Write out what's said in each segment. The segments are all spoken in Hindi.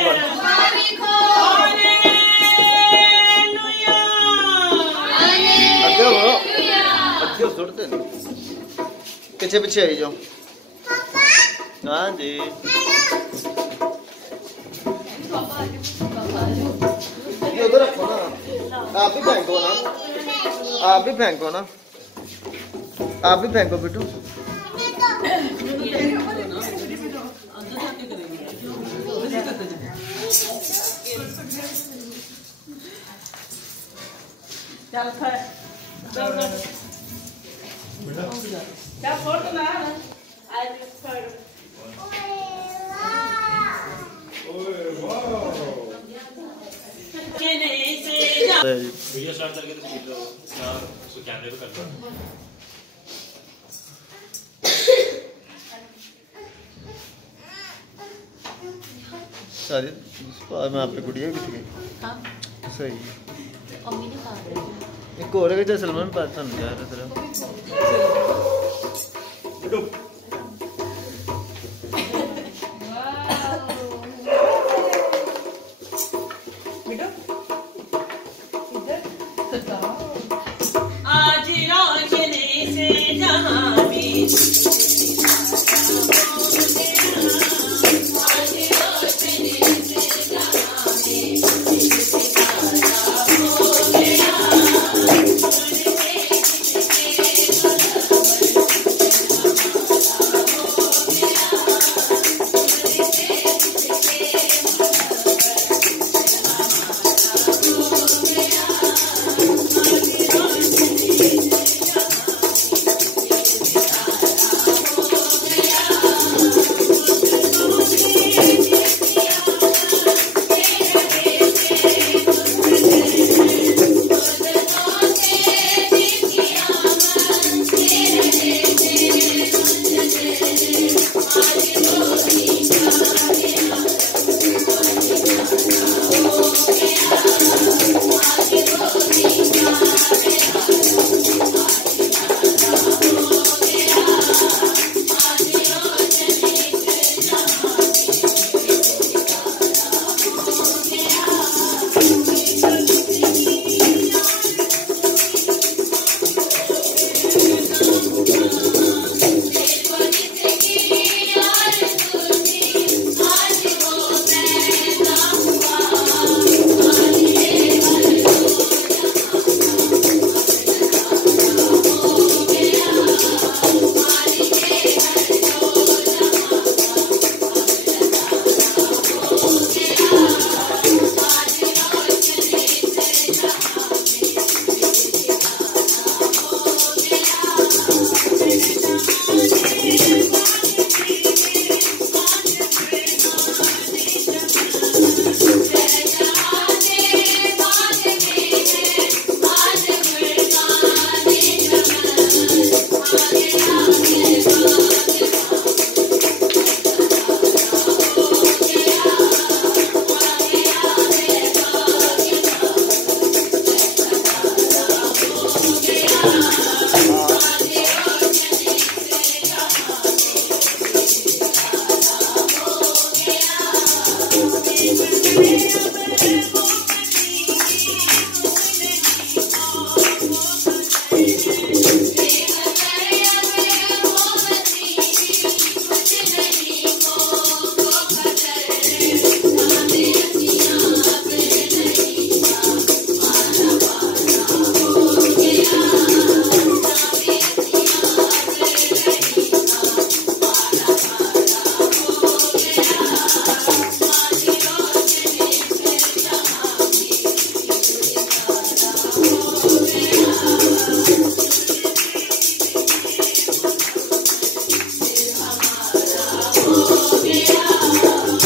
दुआ पढ़। अगे हो, अगे हो, छोड़ते नहीं। पीछे पीछे आई जाओ। हाँ जी। ये उधर रखो ना, आप भी फेंको ना, आप भी फेंको ना, आप भी फेंको बिट्टू। चल फोड़ तो ना वीडियो स्टार्ट करके तो कैमरे पे कर दो। सारी मैं आप पे गुड़िया कितनी गई? हाँ सही मम्मी ने कहा एक और है जैसे सलमान पाकिस्तान जा रहा था। आज रोशनी से जहां भी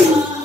Yeah.